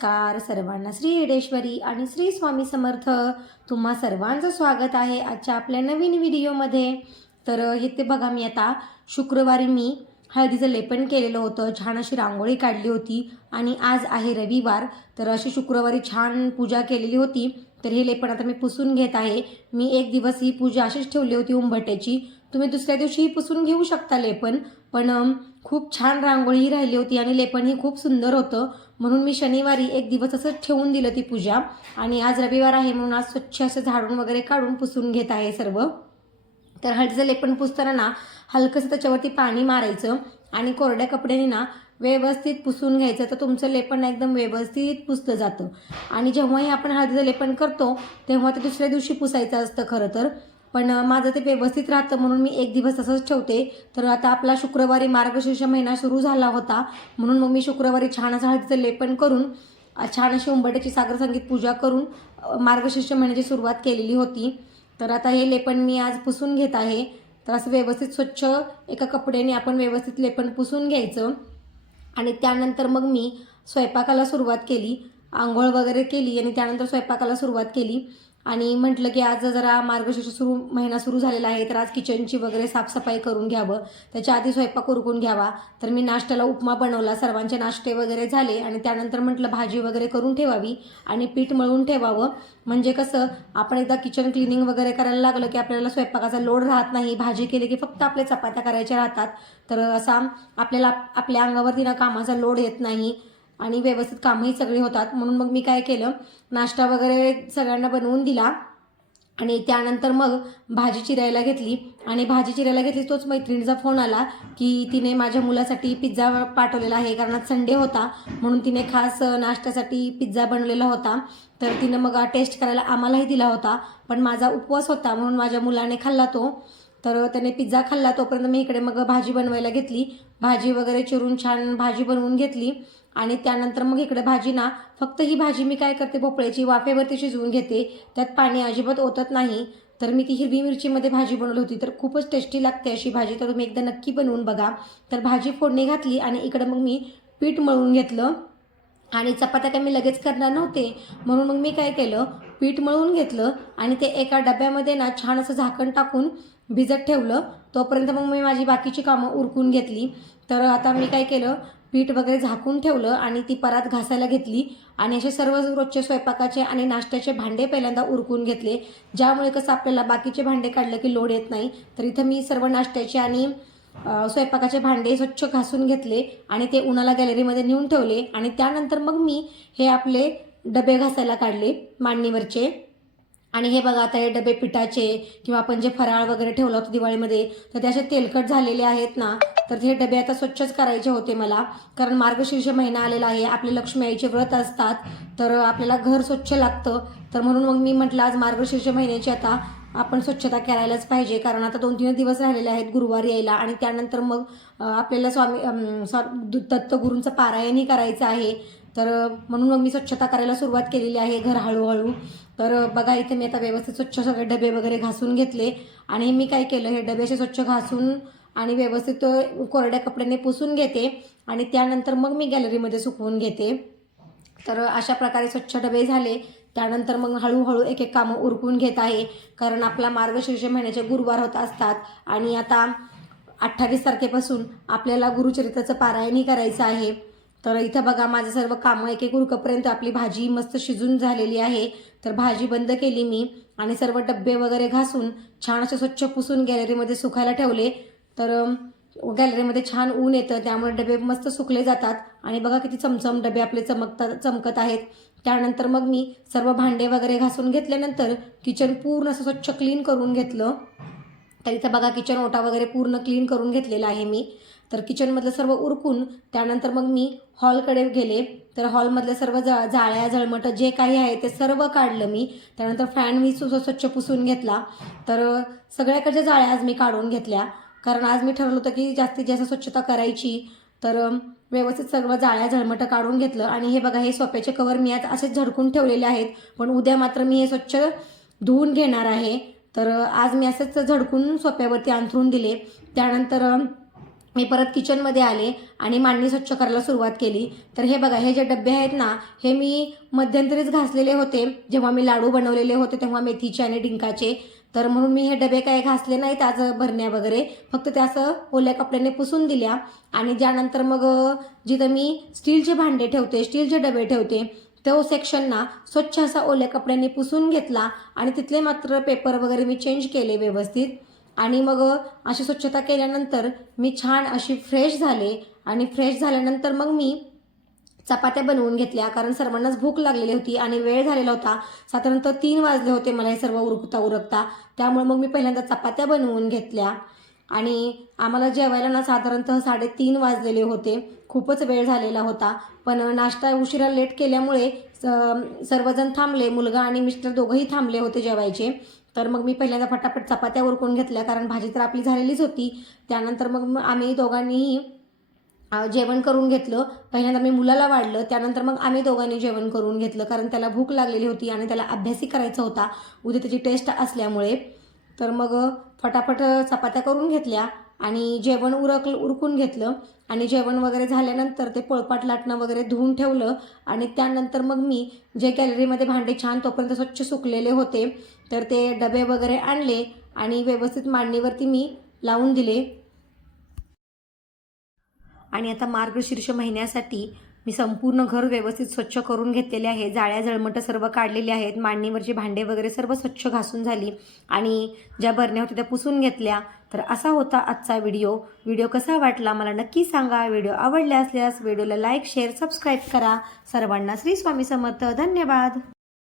नमस्कार. सर्वांना श्री येडेश्वरी आणि श्री स्वामी समर्थ. तुम्हा सर्वांचं स्वागत आहे आजच्या आपल्या नवीन व्हिडिओमध्ये. तर हे ते बघा मी आता. शुक्रवारी मी हळदीचं लेपन केलेलं होतं. छान अशी रांगोळी काढली होती आणि आज आहे रविवार. तर अशी शुक्रवारी छान पूजा केलेली होती. तर हे लेपन आता मी पुसून घेत आहे. मी एक दिवस ही पूजा अशीच ठेवली होती उंबट्याची तुम्ही दुसऱ्या दिवशीही पुसून घेऊ शकता लेपन. पण खूप छान रांगोळीही राहिली होती आणि लेपनही खूप सुंदर होतं. म्हणून मी शनिवारी एक दिवस असं ठेवून दिलं ती पूजा. आणि आज रविवार आहे म्हणून आज स्वच्छ असं झाडून वगैरे काढून पुसून घेत आहे सर्व. तर हळदीचं लेपन पुसताना ना हलकंसं त्याच्यावरती पाणी मारायचं आणि कोरड्या कपड्याने ना व्यवस्थित पुसून घ्यायचं. तर तुमचं लेपन एकदम व्यवस्थित पुसलं जातं. आणि जेव्हाही आपण हळदीचं लेपन करतो तेव्हा ते दुसऱ्या दिवशी पुसायचं असतं खरं तर. पण माझं ते व्यवस्थित राहतं म्हणून मी एक दिवस असंच ठेवते. तर आता आपला शुक्रवारी मार्गशीर्ष महिना सुरू झाला होता. म्हणून मग मी शुक्रवारी छान असं हळदीचं लेपन करून छान अशी उंबट्याची सागर संगीत पूजा करून मार्गशीर्ष महिन्याची सुरुवात केलेली होती. तर आता हे लेपन मी आज पुसून घेत आहे. तर असं व्यवस्थित स्वच्छ एका कपड्याने आपण व्यवस्थित लेपन पुसून घ्यायचं. आणि त्यानंतर मग मी स्वयंपाकाला सुरुवात केली. आंघोळ वगैरे केली आणि त्यानंतर स्वयंपाकाला सुरुवात केली. आणि म्हटलं की आज जरा मार्गशीर्ष सुरू महिना सुरू झालेला आहे तर आज किचनची वगैरे साफसफाई करून घ्यावं. त्याच्या आधी स्वयंपाक उरकून घ्यावा. तर मी नाश्त्याला उपमा बनवला सर्वांचे नाश्ते वगैरे झाले आणि त्यानंतर म्हटलं भाजी वगैरे करून ठेवावी आणि पीठ मळून ठेवावं. म्हणजे कसं आपण एकदा किचन क्लिनिंग वगैरे करायला लागलं की आपल्याला स्वयंपाकाचा लोड राहत नाही भाजी केली की फक्त आपल्या चपात्या करायच्या राहतात. तर असा आपल्याला आपल्या अंगावरती ना कामाचा लोड येत नाही. आणि व्यवस्थित कामही सगळी होतात. म्हणून मग मी काय केलं नाश्ता वगैरे सगळ्यांना बनवून दिला. आणि त्यानंतर मग भाजी चिरायला घेतली. आणि भाजी चिरायला घेतली तोच मैत्रिणीचा फोन आला की तिने माझ्या मुलासाठी पिझ्झा पाठवलेला आहे कारण आज संडे होता. म्हणून तिने खास नाश्त्यासाठी पिझ्झा बनवलेला होता. तर तिनं मग टेस्ट करायला आम्हालाही दिला होता. पण माझा उपवास होता म्हणून माझ्या मुलाने खाल्ला तो. तर त्याने पिझ्झा खाल्ला. तोपर्यंत मी इकडे मग भाजी बनवायला घेतली. भाजी वगैरे चिरून छान भाजी बनवून घेतली. आणि त्यानंतर मग इकडे भाजी ना फक्त ही भाजी मी काय करते भोपळ्याची वाफेवरती शिजवून घेते. त्यात पाणी अजिबात ओतत नाही. तर मी ती हिरवी मिरचीमध्ये भाजी बनवली होती. तर खूपच टेस्टी लागते अशी भाजी. तर तुम्ही एकदा नक्की बनवून बघा. तर भाजी फोडणी घातली आणि इकडे मग मी पीठ मळून घेतलं. आणि चपात्या काय मी लगेच करणार नव्हते. म्हणून मग मी काय केलं पीठ मळून घेतलं आणि ते एका डब्यामध्ये ना छान असं झाकण टाकून भिजत ठेवलं. तोपर्यंत मग मी माझी बाकीची कामं उरकून घेतली. तर आता मी काय केलं पीठ वगैरे झाकून ठेवलं आणि ती परात घासायला घेतली. आणि असे सर्व रोजचे स्वयंपाकाचे आणि नाश्त्याचे भांडे पहिल्यांदा उरकून घेतले. ज्यामुळे कसं आपल्याला बाकीचे भांडे काढलं की लोड येत नाही. तर इथं मी सर्व नाश्त्याचे आणि स्वयंपाकाचे भांडे स्वच्छ घासून घेतले आणि ते उन्हाला गॅलरीमध्ये नेऊन ठेवले आणि त्यानंतर मग मी हे आपले डबे घासायला काढले मांडणीवरचे. आणि हे बघा आता हे डबे पिठाचे किंवा आपण जे फराळ वगैरे ठेवलं होतं दिवाळीमध्ये तर ते असे तेलकट झालेले आहेत ना तर हे डबे आता स्वच्छच करायचे होते मला. कारण मार्गशीर्ष महिना आलेला आहे आपले लक्ष्मी आईचे व्रत असतात तर आपल्याला घर स्वच्छ लागतं. तर म्हणून मग मी म्हटलं आज मार्गशीर्ष महिन्याची आता आपण स्वच्छता करायलाच पाहिजे. कारण आता दोन तीन दिवस राहिलेले आहेत गुरुवार यायला आणि त्यानंतर मग आपल्याला स्वामी स्वा दु- दत्तगुरूंचं पारायणही करायचं आहे. तर म्हणून मग मी स्वच्छता करायला सुरुवात केलेली आहे घर हळूहळू. तर बघा इथे मी आता व्यवस्थित स्वच्छ सगळे डबे वगैरे घासून घेतले आणि मी काय केलं हे डबे असे स्वच्छ घासून आणि व्यवस्थित कोरड्या कपड्याने पुसून घेते आणि त्यानंतर मग मी गॅलरीमध्ये सुकवून घेते. तर अशा प्रकारे स्वच्छ डबे झाले. त्यानंतर मग हळूहळू एक एक कामं उरकून घेत आहे. कारण आपला मार्गशीर्ष महिन्याचे गुरुवार होत असतात. आणि आता अठ्ठावीस तारखेपासून आपल्याला गुरुचरित्राचं पारायणही करायचं आहे. तर इथं बघा माझं सर्व कामं एक एक उरकपर्यंत आपली भाजी मस्त शिजून झालेली आहे. तर भाजी बंद केली मी आणि सर्व डब्बे वगैरे घासून छान असे स्वच्छ पुसून गॅलरीमध्ये सुकायला ठेवले. तर गॅलरीमध्ये छान ऊन येतं त्यामुळे डबे मस्त सुकले जातात. आणि बघा किती चमचम डबे आपले चमकतात चमकत आहेत. त्यानंतर मग मी सर्व भांडे वगैरे घासून घेतल्यानंतर किचन पूर्ण असं स्वच्छ क्लीन करून घेतलं. तर इथं बघा किचन ओटा वगैरे पूर्ण क्लीन करून घेतलेला आहे मी. तर किचनमधलं सर्व उरकून त्यानंतर मग मी हॉलकडे गेले. तर हॉलमधलं सर्व जा जाळ्या जळमटं जे काही आहे ते सर्व काढलं मी. त्यानंतर फॅन मी सु स्वच्छ पुसून घेतला. तर सगळ्याकडच्या जाळ्या आज मी काढून घेतल्या. कारण आज मी ठरवलं होतं की जास्तीत जास्त स्वच्छता करायची. तर व्यवस्थित सर्व जाळ्या झळमटं काढून घेतलं. आणि हे बघा हे सोप्याचे कवर मी आज असेच झडकून ठेवलेले आहेत. पण उद्या मात्र मी हे स्वच्छ धुवून घेणार आहे. तर आज मी असंच झडकून सोप्यावरती अंथरून दिले. त्यानंतर मी परत किचनमध्ये आले आणि मांडणी स्वच्छ करायला सुरुवात केली. तर हे बघा हे जे डबे आहेत ना हे मी मध्यंतरीच घासलेले होते. जेव्हा मी लाडू बनवलेले होते तेव्हा मेथीचे आणि डिंकाचे. तर म्हणून मी हे डबे काय घासले नाहीत आज भरण्या वगैरे. फक्त त्या असं ओल्या कपड्याने पुसून दिल्या. आणि ज्यानंतर मग जिथं मी स्टीलचे भांडे ठेवते स्टीलचे डबे ठेवते तो सेक्शन ना स्वच्छ असा ओल्या कपड्यांनी पुसून घेतला. आणि तिथले मात्र पेपर वगैरे मी चेंज केले व्यवस्थित. आणि मग अशी स्वच्छता केल्यानंतर मी छान अशी फ्रेश झाले. आणि फ्रेश झाल्यानंतर मग मी चपात्या बनवून घेतल्या कारण सर्वांनाच भूक लागलेली होती आणि वेळ झालेला होता. साधारणतः तीन वाजले होते मला हे सर्व उरकता उरकता. त्यामुळे मग मी पहिल्यांदा चपात्या बनवून घेतल्या. आणि आम्हाला जेवायला ना साधारणतः साडेतीन वाजलेले होते. खूपच वेळ झालेला होता. पण नाश्ता उशिरा लेट केल्यामुळे स- सर्वजण थांबले. मुलगा आणि मिस्टर दोघंही थांबले होते जेवायचे. तर मग मी पहिल्यांदा फटाफट चपात्या उरकून घेतल्या कारण भाजी तर आपली झालेलीच होती. त्यानंतर मग आम्ही दोघांनीही जेवण करून घेतलं. पहिल्यांदा मी मुलाला वाढलं. त्यानंतर मग आम्ही दोघांनी जेवण करून घेतलं. कारण त्याला भूक लागलेली होती आणि त्याला अभ्यासही करायचा होता. उद्या त्याची टेस्ट असल्यामुळे. तर मग फटाफट चपात्या करून घेतल्या आणि जेवण उरक उरकून घेतलं. आणि जेवण वगैरे झाल्यानंतर ते पोळपाट लाटणं वगैरे धुवून ठेवलं. आणि त्यानंतर मग मी जे गॅलरीमध्ये भांडे छान तोपर्यंत स्वच्छ सुकलेले होते. तर ते डबे वगैरे आणले आणि व्यवस्थित मांडणीवरती मी लावून दिले. आणि आता मार्गशीर्ष महिन्यासाठी मी संपूर्ण घर व्यवस्थित स्वच्छ करून घेतलेले आहे. जाळ्या जळमटं सर्व काढलेली आहेत. मांडणीवरची भांडे वगैरे सर्व स्वच्छ घासून झाली. आणि ज्या बरण्या होत्या त्या पुसून घेतल्या. तर असा होता आजचा व्हिडिओ. व्हिडिओ कसा वाटला मला नक्की सांगा. व्हिडिओ आवडला असल्यास व्हिडिओला लाईक शेअर सबस्क्राईब करा. सर्वांना श्री स्वामी समर्थ. धन्यवाद.